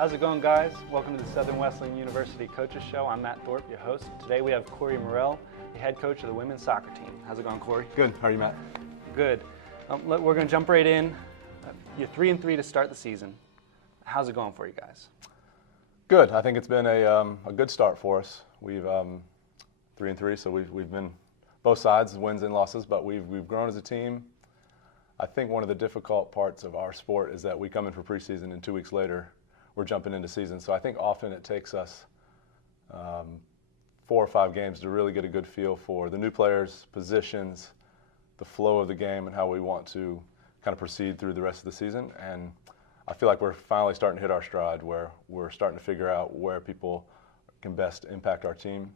How's it going, guys? Welcome to the Southern Wesleyan University Coaches Show. I'm Matt Thorpe, your host. Today we have Corey Morrell, the head coach of the women's soccer team. How's it going, Corey? Good. How are you, Matt? Good. We're going to jump right in. You're 3-3 to start the season. How's it going for you guys? Good. I think it's been a good start for us. We've 3-3, so we've been both sides, wins and losses, but we've grown as a team. I think one of the difficult parts of our sport is that we come in for preseason and 2 weeks later we're jumping into season. So I think often it takes us 4 or 5 games to really get a good feel for the new players, positions, the flow of the game, and how we want to kind of proceed through the rest of the season. And I feel like we're finally starting to hit our stride where we're starting to figure out where people can best impact our team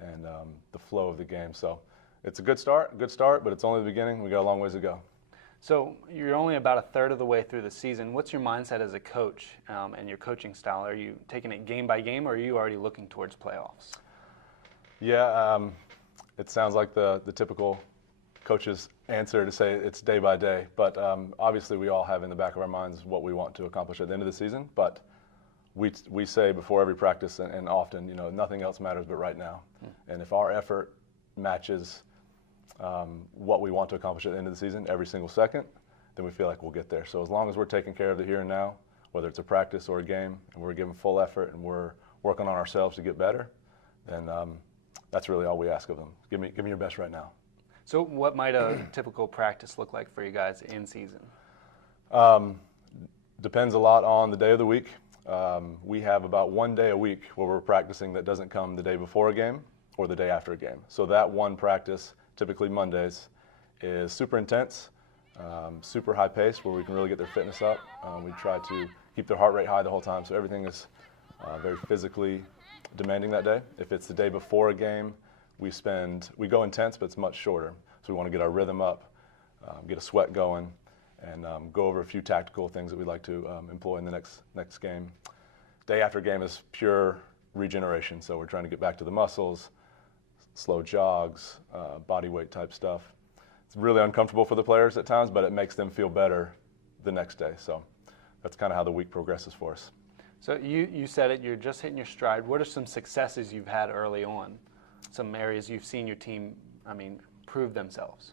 and the flow of the game. So it's a good start, but it's only the beginning. We got a long ways to go. So you're only about a third of the way through the season. What's your mindset as a coach and your coaching style? Are you taking it game by game, or are you already looking towards playoffs? Yeah, it sounds like the typical coach's answer to say it's day by day. But obviously we all have in the back of our minds what we want to accomplish at the end of the season. But we say before every practice and often, nothing else matters but right now. And if our effort matches what we want to accomplish at the end of the season every single second, then we feel like we'll get there. So as long as we're taking care of the here and now, whether it's a practice or a game, and we're giving full effort and we're working on ourselves to get better, then that's really all we ask of them. Give me your best right now. So what might a typical practice look like for you guys in season? Depends a lot on the day of the week. We have about 1 day a week where we're practicing that doesn't come the day before a game or the day after a game. So that one practice, typically Mondays, is super intense, super high pace, where we can really get their fitness up. We try to keep their heart rate high the whole time, so everything is very physically demanding that day. If it's the day before a game, we go intense, but it's much shorter. So we want to get our rhythm up, get a sweat going, and go over a few tactical things that we'd like to employ in the next game. Day after game is pure regeneration, so we're trying to get back to the muscles, slow jogs, body weight type stuff. It's really uncomfortable for the players at times, but it makes them feel better the next day. So that's kind of how the week progresses for us. So you said it, you're just hitting your stride. What are some successes you've had early on? Some areas you've seen your team, prove themselves?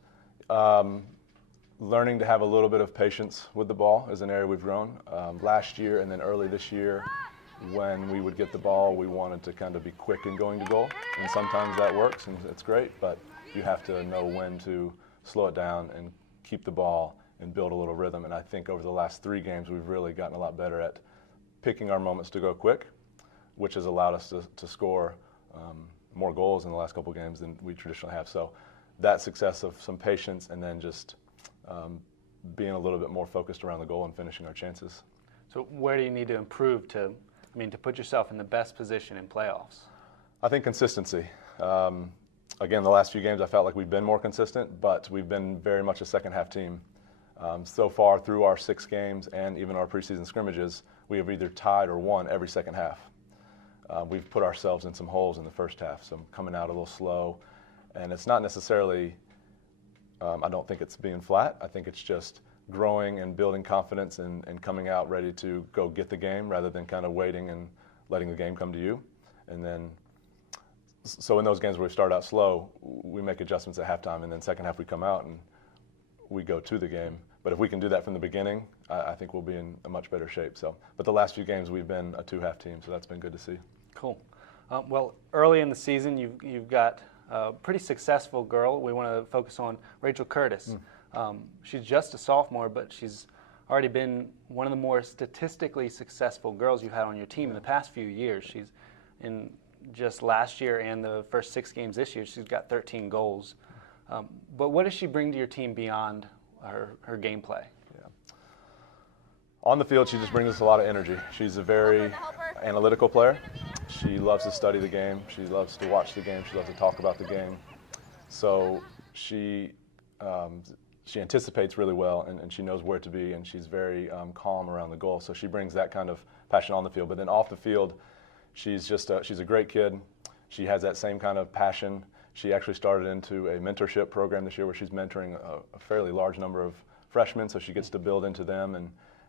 Learning to have a little bit of patience with the ball is an area we've grown. Last year and then early this year, when we would get the ball, we wanted to kind of be quick in going to goal. And sometimes that works and it's great, but you have to know when to slow it down and keep the ball and build a little rhythm. And I think over the last 3 games, we've really gotten a lot better at picking our moments to go quick, which has allowed us to score more goals in the last couple games than we traditionally have. So that success of some patience and then just being a little bit more focused around the goal and finishing our chances. So where do you need to improve to put yourself in the best position in playoffs? I think consistency. Again, the last few games I felt like we've been more consistent, but we've been very much a second half team. So far through our 6 games and even our preseason scrimmages, we have either tied or won every second half. We've put ourselves in some holes in the first half, so coming out a little slow. And it's not necessarily, I don't think it's being flat. I think it's just growing and building confidence and coming out ready to go get the game rather than kind of waiting and letting the game come to you. And then, so in those games where we start out slow, we make adjustments at halftime, and then second half we come out and we go to the game. But if we can do that from the beginning, I think we'll be in a much better shape. But the last few games we've been a 2-half team, so that's been good to see. Cool. Well, early in the season, you've got a pretty successful girl. We want to focus on Rachel Curtis. She's just a sophomore, but she's already been one of the more statistically successful girls you've had on your team in the past few years. She's in just last year and the first 6 games this year, she's got 13 goals. But what does she bring to your team beyond her gameplay? Yeah. On the field, she just brings us a lot of energy. She's a very analytical player. She loves to study the game. She loves to watch the game. She loves to talk about the game. So she anticipates really well, and she knows where to be, and she's very calm around the goal. So she brings that kind of passion on the field. But then off the field, she's a great kid. She has that same kind of passion. She actually started into a mentorship program this year where she's mentoring a fairly large number of freshmen, so she gets to build into them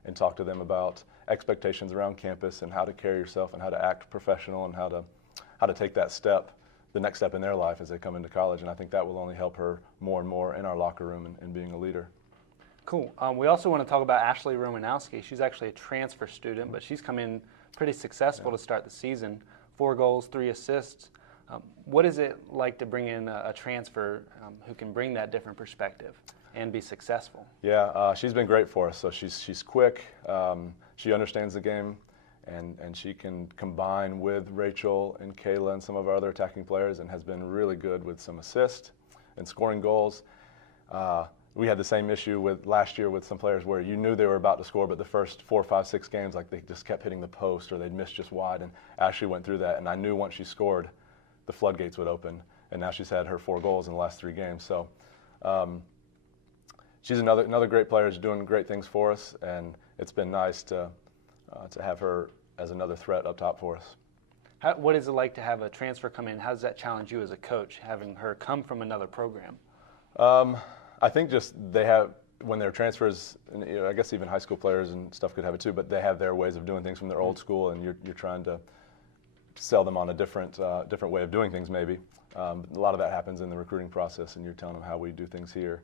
and and talk to them about expectations around campus and how to carry yourself and how to act professional and how to take that step, the next step in their life as they come into college. And I think that will only help her more and more in our locker room and being a leader. Cool. We also want to talk about Ashley Romanowski. She's actually a transfer student, but she's come in pretty successful to start the season. 4 goals, 3 assists. What is it like to bring in a transfer who can bring that different perspective and be successful? Yeah, she's been great for us. So she's quick. She understands the game, and she can combine with Rachel and Kayla and some of our other attacking players, and has been really good with some assists and scoring goals. We had the same issue with last year with some players where you knew they were about to score, but the first 4, 5, 6 games, like they just kept hitting the post or they'd miss just wide. And Ashley went through that, and I knew once she scored, the floodgates would open. And now she's had her 4 goals in the last 3 games. So she's another great player. She's doing great things for us, and it's been nice to have her as another threat up top for us. What is it like to have a transfer come in? How does that challenge you as a coach, having her come from another program? I think just they have, when they're transfers, and, I guess even high school players and stuff could have it too, but they have their ways of doing things from their old school, and you're trying to sell them on a different way of doing things maybe. A lot of that happens in the recruiting process, and you're telling them how we do things here.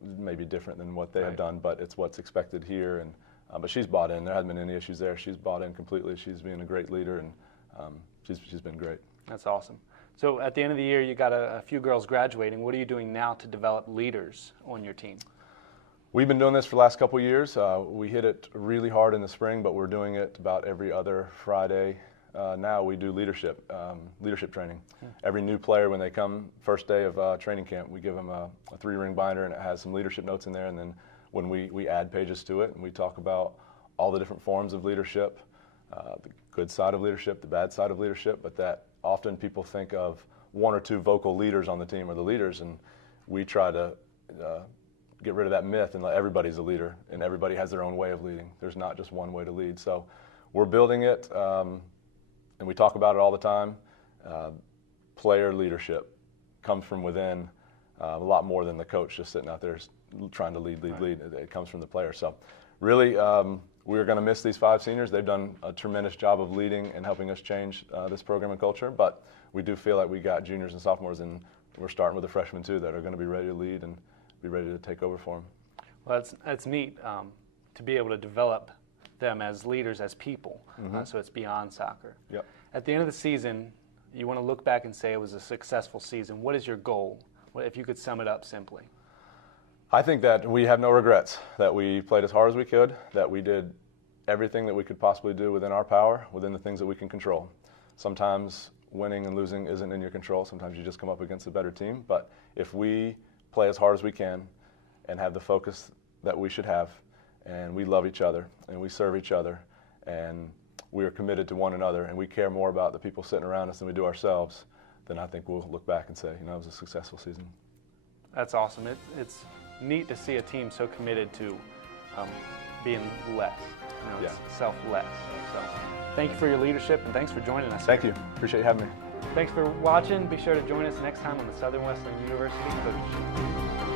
Maybe different than what they have done, but it's what's expected here. And but she's bought in. There hasn't been any issues there. She's bought in completely. She's been a great leader, and she's been great. That's awesome. So at the end of the year, you got a few girls graduating. What are you doing now to develop leaders on your team? We've been doing this for the last couple of years. We hit it really hard in the spring, but we're doing it about every other Friday. Now we do leadership training. Every new player, when they come first day of training camp, we give them a 3-ring binder, and it has some leadership notes in there. And then when we add pages to it, and we talk about all the different forms of leadership, the good side of leadership, the bad side of leadership, but that often people think of 1 or 2 vocal leaders on the team or the leaders, and we try to get rid of that myth and let everybody's a leader, and everybody has their own way of leading. There's not just one way to lead. So we're building it, and we talk about it all the time. Player leadership comes from within a lot more than the coach just sitting out there trying to lead. It comes from the player. So really, we're going to miss these 5 seniors. They've done a tremendous job of leading and helping us change this program and culture, but we do feel like we got juniors and sophomores, and we're starting with the freshmen too, that are going to be ready to lead and be ready to take over for them. Well, that's neat to be able to develop them as leaders, as people, so it's beyond soccer. Yep. At the end of the season, you want to look back and say it was a successful season. What is your goal? If you could sum it up simply. I think that we have no regrets, that we played as hard as we could, that we did everything that we could possibly do within our power, within the things that we can control. Sometimes winning and losing isn't in your control. Sometimes you just come up against a better team. But if we play as hard as we can and have the focus that we should have, and we love each other, and we serve each other, and we are committed to one another, and we care more about the people sitting around us than we do ourselves, then I think we'll look back and say, it was a successful season. That's awesome. It's neat to see a team so committed to being less, selfless. So thank you for your leadership, and thanks for joining us. Thank you. Appreciate you having me. Thanks for watching. Be sure to join us next time on the Southern Wesleyan University Coach Show.